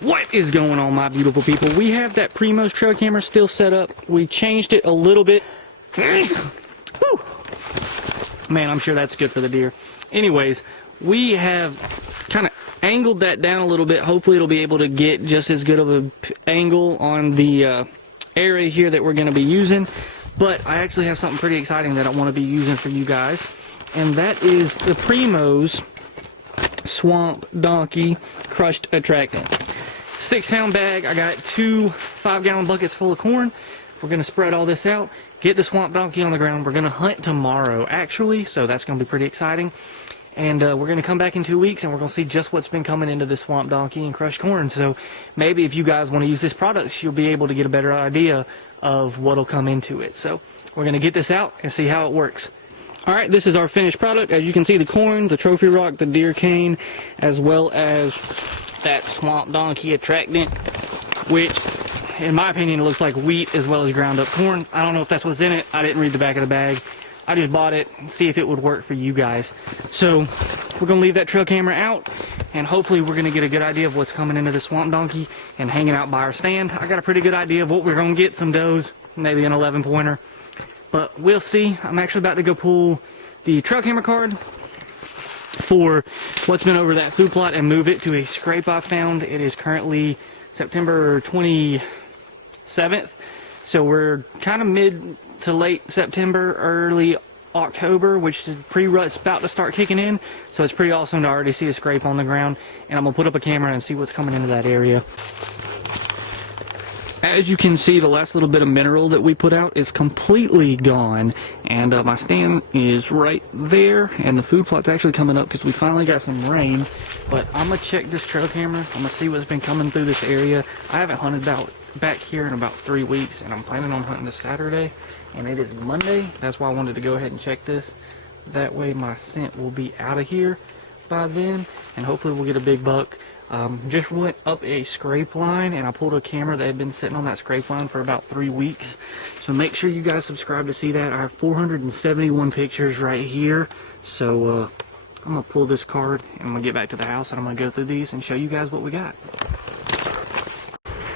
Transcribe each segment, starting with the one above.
What is going on, my beautiful people? We have that Primo's trail camera still set up. We changed it a little bit. Woo. Man, I'm sure that's good for the deer. Anyways, we have kind of angled that down a little bit. Hopefully it'll be able to get just as good of an angle on the area here that we're going to be using. But I actually have something pretty exciting that I want to be using for you guys. And that is the Primo's Swamp Donkey Crushed Attractant. 6-pound bag. I got 2 5-gallon buckets full of corn. We're going to spread all this out, get the Swamp Donkey on the ground. We're going to hunt tomorrow, actually, so that's going to be pretty exciting. And we're going to come back in 2 weeks, and we're going to see just what's been coming into the Swamp Donkey and crushed corn. So maybe if you guys want to use this product, you'll be able to get a better idea of what'll come into it. So we're going to get this out and see how it works. Alright, this is our finished product. As you can see, the corn, the trophy rock, the deer cane, as well as that Swamp Donkey attractant, which in my opinion it looks like wheat as well as ground up corn. I don't know if that's what's in it. I didn't read the back of the bag. I just bought it and see if it would work for you guys. So we're going to leave that trail camera out, and hopefully we're going to get a good idea of what's coming into the Swamp Donkey and hanging out by our stand. I got a pretty good idea of what we're going to get. Some does, maybe an 11-pointer, but we'll see. I'm actually about to go pull the trail camera card for what's been over that food plot and move it to a scrape I found. It is currently September 27th, so we're kind of mid to late September, early October, which the pre-rut's about to start kicking in. So it's pretty awesome to already see a scrape on the ground, and I'm gonna put up a camera and see what's coming into that area. As you can see, the last little bit of mineral that we put out is completely gone, and my stand is right there, and the food plot's actually coming up because we finally got some rain. But I'm gonna check this trail camera. I'm gonna see what's been coming through this area. I haven't hunted back here in about 3 weeks, and I'm planning on hunting this Saturday, and it is Monday. That's why I wanted to go ahead and check this. That way my scent will be out of here by then, and hopefully we'll get a big buck. Just went up a scrape line, and I pulled a camera that had been sitting on that scrape line for about 3 weeks. So make sure you guys subscribe to see that. I have 471 pictures right here. So I'm gonna pull this card, and I'm gonna get back to the house, and I'm gonna go through these and show you guys what we got.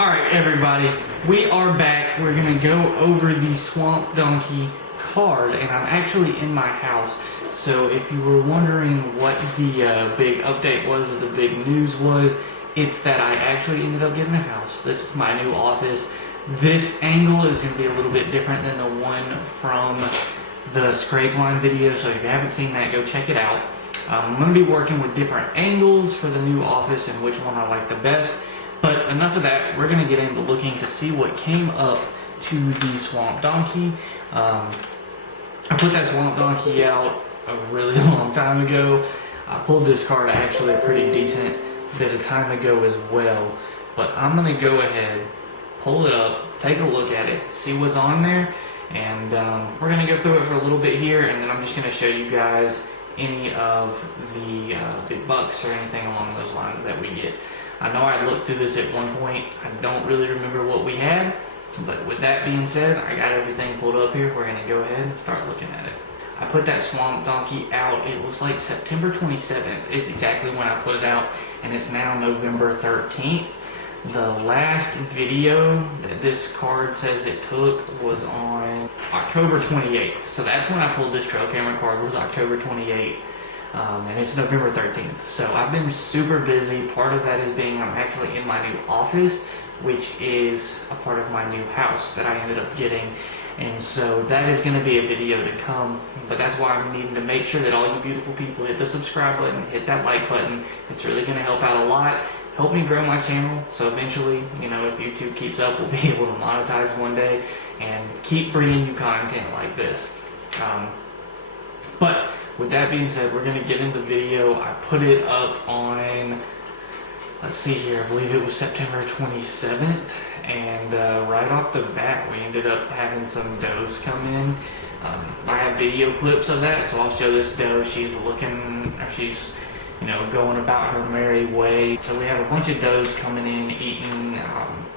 Alright everybody, we are back. We're gonna go over the Swamp Donkey card, and I'm actually in my house. So if you were wondering what the big update was, or the big news was, it's that I actually ended up getting a house. This is my new office. This angle is going to be a little bit different than the one from the scrape line video, so if you haven't seen that, go check it out. I'm going to be working with different angles for the new office and which one I like the best. But enough of that, we're going to get into looking to see what came up to the Swamp Donkey. I put that Swamp Donkey out a really long time ago. I pulled this card actually a pretty decent bit of time ago as well, but I'm gonna go ahead, pull it up, take a look at it, see what's on there, and we're gonna go through it for a little bit here, and then I'm just gonna show you guys any of the big bucks or anything along those lines that we get. I know I looked through this at one point. I don't really remember what we had, but with that being said, I got everything pulled up here. We're gonna go ahead and start looking at it. I put that Swamp Donkey out, it looks like September 27th is exactly when I put it out, and it's now November 13th. The last video that this card says it took was on October 28th. So that's when I pulled this trail camera card, was October 28th. And it's November 13th. So I've been super busy. Part of that is being I'm actually in my new office, which is a part of my new house that I ended up getting. And so that is going to be a video to come, but that's why I'm needing to make sure that all you beautiful people hit the subscribe button, hit that like button. It's really going to help out a lot, help me grow my channel, so eventually, you know, if YouTube keeps up, we'll be able to monetize one day and keep bringing you content like this. But with that being said, we're going to get into the video. I put it up on, let's see here, I believe it was September 27th. And right off the bat, we ended up having some does come in. I have video clips of that, so I'll show this doe. She's looking, or she's, you know, going about her merry way. So we have a bunch of does coming in, eating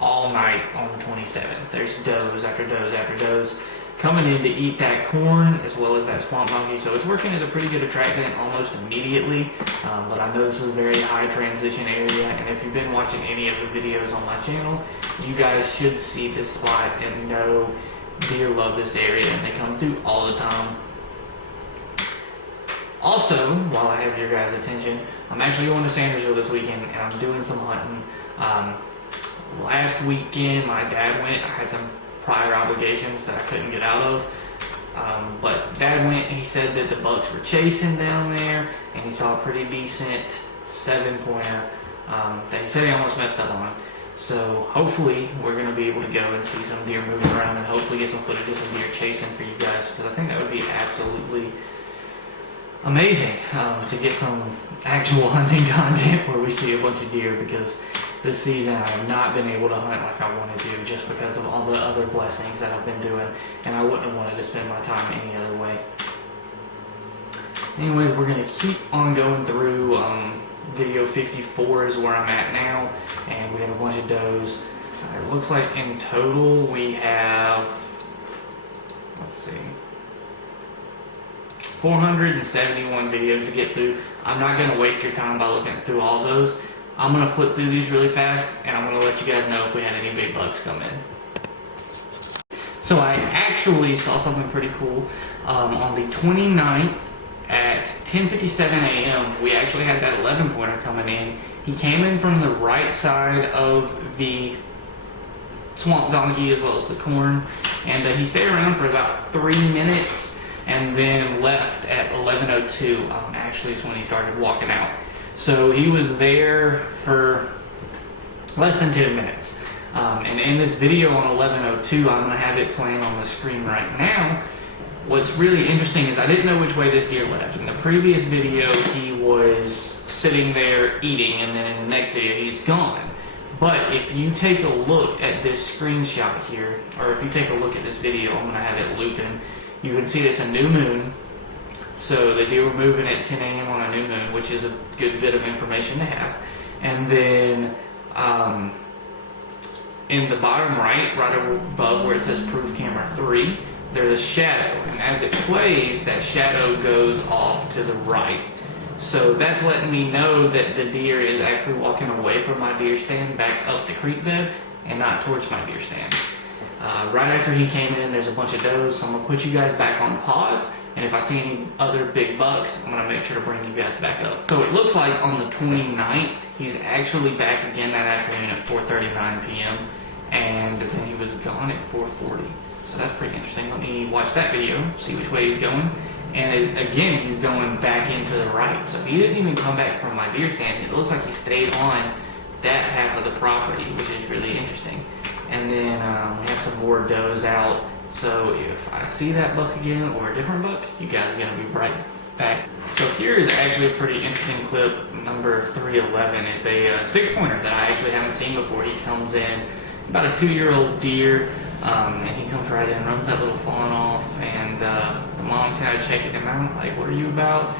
all night on the 27th. There's does after does after does. coming in to eat that corn as well as that swamp donkey. So it's working as a pretty good attractant almost immediately. But I know this is a very high transition area, and if you've been watching any of the videos on my channel, you guys should see this spot and know deer love this area and they come through all the time. Also, while I have your guys' attention, I'm actually going to Sandersville this weekend and I'm doing some hunting. Last weekend my dad went. I had some prior obligations that I couldn't get out of. But Dad went, he said that the bucks were chasing down there and he saw a pretty decent 7-pointer that he said he almost messed up on. So hopefully we're going to be able to go and see some deer moving around and hopefully get some footage of some deer chasing for you guys, because I think that would be absolutely amazing to get some actual hunting content where we see a bunch of deer, because this season I have not been able to hunt like I want to do just because of all the other blessings that I've been doing, and I wouldn't have wanted to spend my time any other way. Anyways, we're going to keep on going through. Video 54 is where I'm at now, and we have a bunch of does. It looks like in total we have, let's see, 471 videos to get through. I'm not going to waste your time by looking through all those. I'm going to flip through these really fast, and I'm going to let you guys know if we had any big bucks come in. So I actually saw something pretty cool. On the 29th at 10:57 a.m. we actually had that 11-pointer coming in. He came in from the right side of the swamp donkey as well as the corn, and he stayed around for about 3 minutes and then left at 11:02. Actually is when he started walking out. So he was there for less than 10 minutes. And in this video on 11:02, I'm going to have it playing on the screen right now. What's really interesting is I didn't know which way this deer left. In the previous video, he was sitting there eating, and then in the next video, he's gone. But if you take a look at this screenshot here, or if you take a look at this video, I'm going to have it looping, you can see it's a new moon. So the deer were moving at 10 a.m. on a new moon, which is a good bit of information to have. And then in the bottom right above where it says Proof Camera 3, there's a shadow, and as it plays, that shadow goes off to the right. So that's letting me know that the deer is actually walking away from my deer stand back up the creek bed and not towards my deer stand. Right after he came in, there's a bunch of does, so I'm going to put you guys back on pause, and if I see any other big bucks, I'm going to make sure to bring you guys back up. So it looks like on the 29th, he's actually back again that afternoon at 4:39 p.m., and then he was gone at 4:40. So that's pretty interesting. Let me watch that video, see which way he's going. And again, he's going back into the right. So he didn't even come back from my deer stand. It looks like he stayed on that half of the property, which is really interesting. And then we have some more does out. So if I see that buck again or a different buck, you guys are going to be right back. So here is actually a pretty interesting clip, number 311. It's a 6-pointer that I actually haven't seen before. He comes in, about a 2-year-old deer. And he comes right in, runs that little fawn off, and the mom's kind of checking him out, like, what are you about?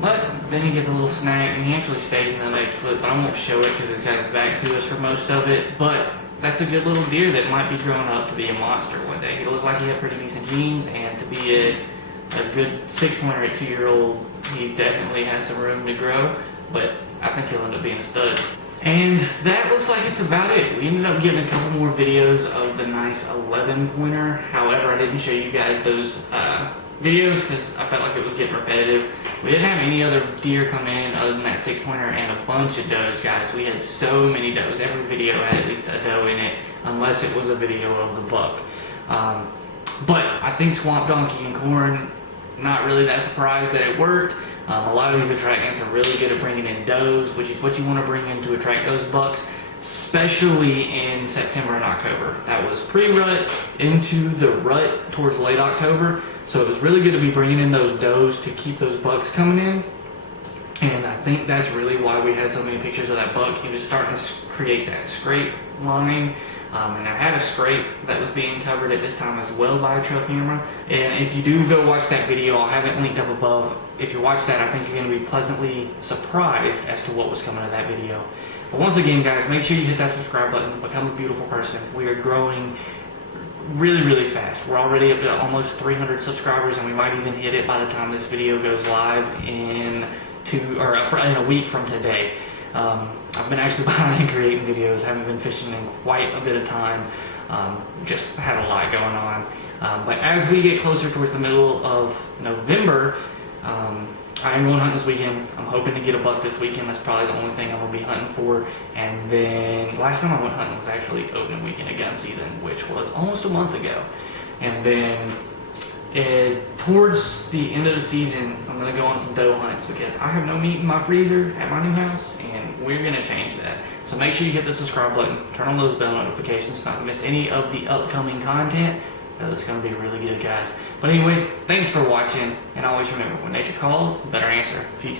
But then he gets a little snack, and he actually stays in the next clip, but I won't show it because it's got his back to us for most of it. But that's a good little deer that might be growing up to be a monster one day. He looked like he had pretty decent genes, and to be a good 6-pointer at 2-year-old, he definitely has some room to grow, but I think he'll end up being a stud. And that looks like it's about it. We ended up getting a couple more videos of the nice 11-pointer. However, I didn't show you guys those videos because I felt like it was getting repetitive. We didn't have any other deer come in other than that 6-pointer and a bunch of does, guys. We had so many does. Every video had at least a doe in it, unless it was a video of the buck. But I think swamp donkey and corn, not really that surprised that it worked. A lot of these attractants are really good at bringing in does, which is what you want to bring in to attract those bucks, especially in September and October. That was pre-rut into the rut towards late October, so it was really good to be bringing in those does to keep those bucks coming in. And I think that's really why we had so many pictures of that buck. He was starting to create that scrape line. And I had a scrape that was being covered at this time as well by a trail camera. And if you do go watch that video, I'll have it linked up above. If you watch that, I think you're going to be pleasantly surprised as to what was coming to that video. But once again, guys, make sure you hit that subscribe button, become a beautiful person. We are growing really, really fast. We're already up to almost 300 subscribers, and we might even hit it by the time this video goes live in a week from today. I've been actually behind creating videos, haven't been fishing in quite a bit of time, just had a lot going on. But as we get closer towards the middle of November, I am going hunting this weekend. I'm hoping to get a buck this weekend. That's probably the only thing I'm going to be hunting for. And then last time I went hunting was actually opening weekend of gun season, which was almost a month ago. And then towards the end of the season, I'm going to go on some doe hunts because I have no meat in my freezer at my new house, and we're going to change that. So make sure you hit the subscribe button, turn on those bell notifications not to miss any of the upcoming content. It's going to be really good, guys. But anyways, thanks for watching, and always remember, when nature calls, better answer. Peace.